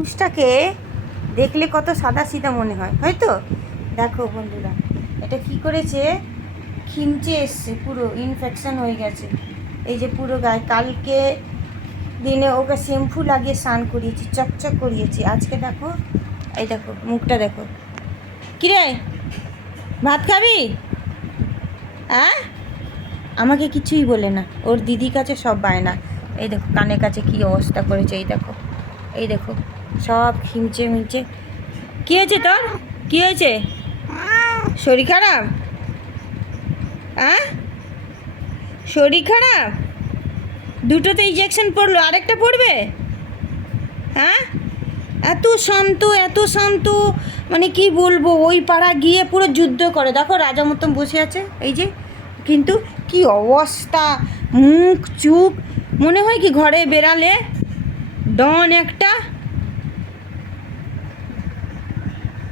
মানুষটাকে দেখলে কত সাদা সিধা মনে হয়, হয়তো। দেখো বন্ধুরা, এটা কি করেছে, খিমচে এসছে, পুরো ইনফেকশন হয়ে গেছে। এই যে পুরো গায়ে, কালকে দিনে ওকে শ্যাম্পু লাগিয়ে স্নান করিয়েছি, চকচক করিয়েছি। আজকে দেখো, এই দেখো মুখটা দেখো। কিরে, ভাত খাবি? হ্যাঁ, আমাকে কিছুই বলে না, ওর দিদির কাছে সব বায়না। এই দেখো কানের কাছে কী অবস্থা করেছে, এই দেখো, এই দেখো সব খিমচে মিমচে। কী হয়েছে তোর? কী হয়েছে? শরীর খারাপ? হ্যাঁ, শরীর খারাপ? দুটোতে ইঞ্জেকশন পড়লো, আরেকটা পড়বে? হ্যাঁ, এত শান্ত, এত শান্ত, মানে কি বলবো, ওই পাড়া গিয়ে পুরো যুদ্ধ করে। দেখো রাজা মতন বসে আছে, এই যে, কিন্তু কি অবস্থা, মুখ চুখ, মনে হয় কি ঘরে বেরালে ডন একটা,